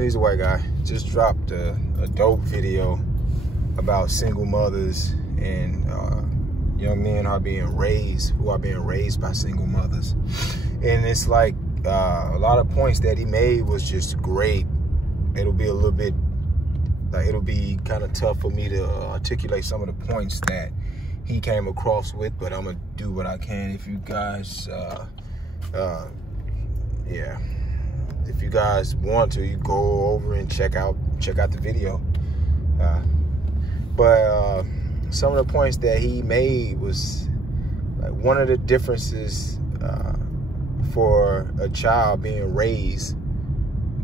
He's a white guy. Just dropped a dope video about single mothers and young men who are being raised by single mothers. And it's like a lot of points that he made was just great. It'll be a little bit, it'll be kind of tough for me to articulate some of the points that he came across with, but I'm gonna do what I can. If you guys, yeah, if you guys want to, you go over and check out the video. But some of the points that he made was like one of the differences for a child being raised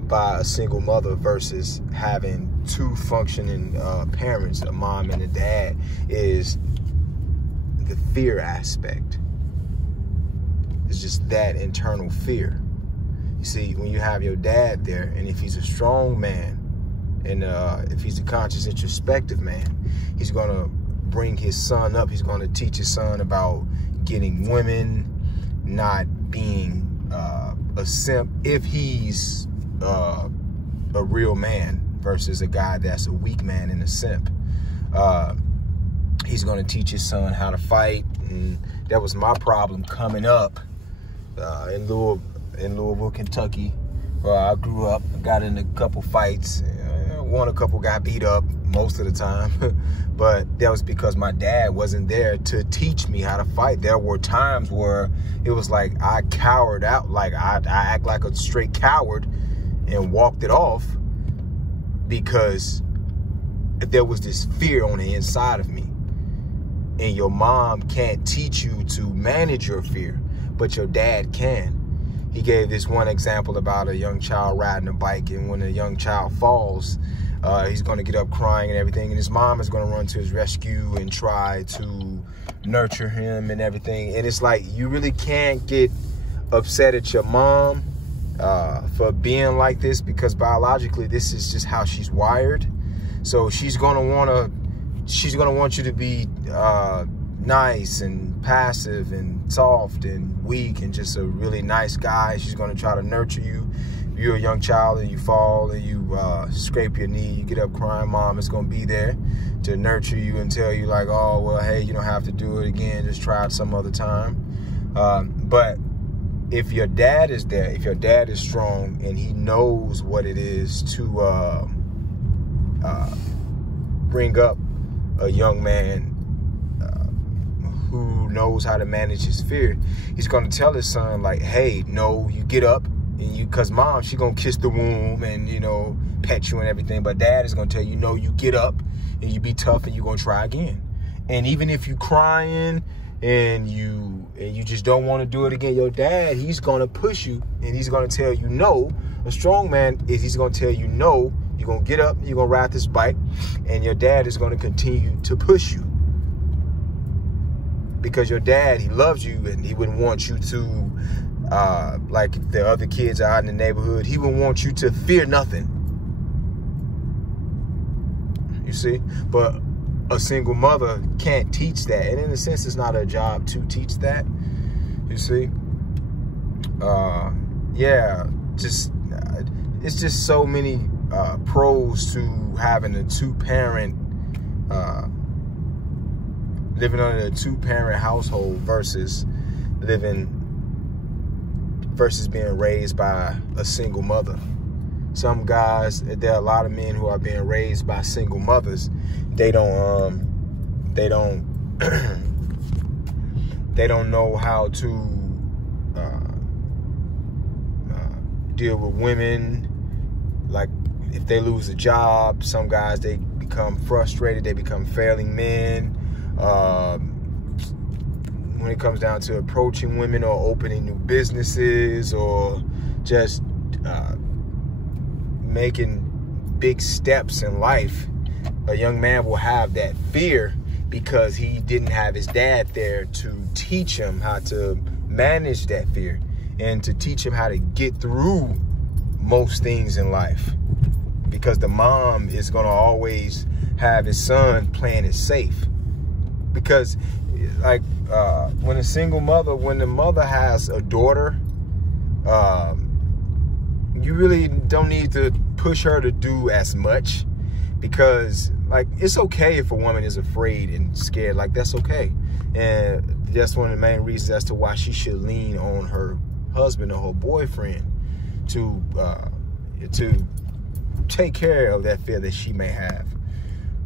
by a single mother versus having two functioning parents, a mom and a dad, is the fear aspect. It's just that internal fear. You see, when you have your dad there, and if he's a strong man, and if he's a conscious, introspective man, he's going to bring his son up. He's going to teach his son about getting women, not being a simp if he's a real man versus a guy that's a weak man and a simp. He's going to teach his son how to fight, and that was my problem coming up in Louisville, Kentucky, where I grew up. I got in a couple fights, won a couple, got beat up most of the time, but that was because my dad wasn't there to teach me how to fight. There were times where it was like I cowered out, like I act like a straight coward and walked it off because there was this fear on the inside of me. And your mom can't teach you to manage your fear, but your dad can. He gave this one example about a young child riding a bike, and when a young child falls, he's going to get up crying and everything, and his mom is going to run to his rescue and try to nurture him and everything. And it's like, you really can't get upset at your mom for being like this, because biologically this is just how she's wired. So she's going to want you to be nice and passive and soft and weak and just a really nice guy. She's going to try to nurture you. If you're a young child and you fall and you scrape your knee, you get up crying, mom is going to be there to nurture you and tell you like, oh, well, hey, you don't have to do it again. Just try it some other time. But if your dad is there, if your dad is strong and he knows what it is to bring up a young man who knows how to manage his fear, he's going to tell his son like, hey, no, you get up, and because mom, she going to kiss the womb and, you know, pet you and everything, but dad is going to tell you, no, you get up and you be tough and you're going to try again. And even if you crying and you just don't want to do it again, your dad, he's going to push you and he's going to tell you no. A strong man is, he's going to tell you no. You're going to get up, you're going to ride this bike, and your dad is going to continue to push you. Because your dad, he loves you, and he wouldn't want you to, like if the other kids are out in the neighborhood, he would want you to fear nothing. You see? But a single mother can't teach that. And in a sense, it's not her job to teach that. You see? Yeah, just, it's just so many pros to having a two-parent, living under a two-parent household versus being raised by a single mother. Some guys, there are a lot of men who are being raised by single mothers. They don't know how to deal with women. Like if they lose a job, some guys, they become frustrated, they become failing men. When it comes down to approaching women or opening new businesses or just making big steps in life, a young man will have that fear because he didn't have his dad there to teach him how to manage that fear and to teach him how to get through most things in life. Because the mom is going to always have his son playing it safe. Because like when the mother has a daughter, you really don't need to push her to do as much, because like it's okay if a woman is afraid and scared. Like that's okay, and that's one of the main reasons as to why she should lean on her husband or her boyfriend to take care of that fear that she may have.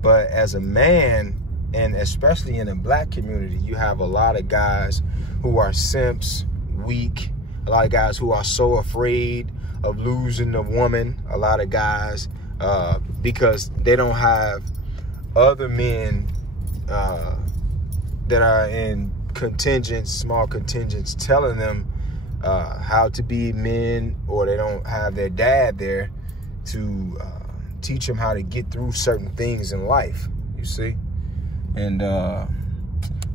But as a man, and especially in the black community, you have a lot of guys who are simps, weak, a lot of guys who are so afraid of losing a woman, a lot of guys because they don't have other men that are in contingents, small contingents, telling them how to be men, or they don't have their dad there to teach them how to get through certain things in life, you see? And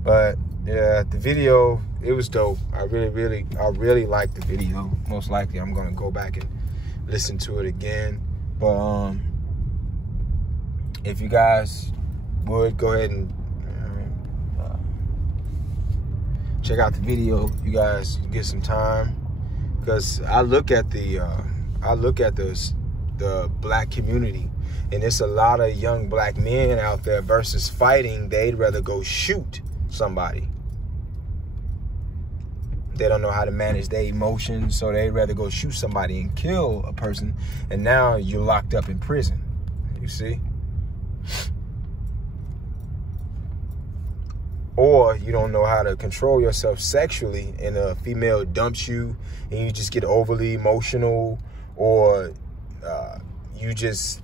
but yeah, the video, it was dope. I really liked the video. Most likely I'm gonna go back and listen to it again. But if you guys would go ahead and check out the video, you guys get some time, because I look at the black community, and it's a lot of young black men out there versus fighting. They'd rather go shoot somebody. They don't know how to manage their emotions, so they'd rather go shoot somebody and kill a person, and now you're locked up in prison, you see? Or you don't know how to control yourself sexually, and a female dumps you and you just get overly emotional, or you just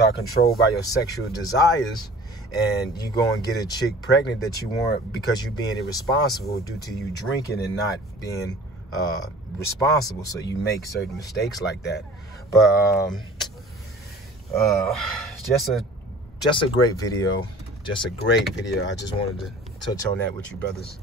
are controlled by your sexual desires, and you go and get a chick pregnant that you weren't, because you being irresponsible due to you drinking and not being responsible. So you make certain mistakes like that. But just a great video. Just a great video. I just wanted to touch on that with you brothers.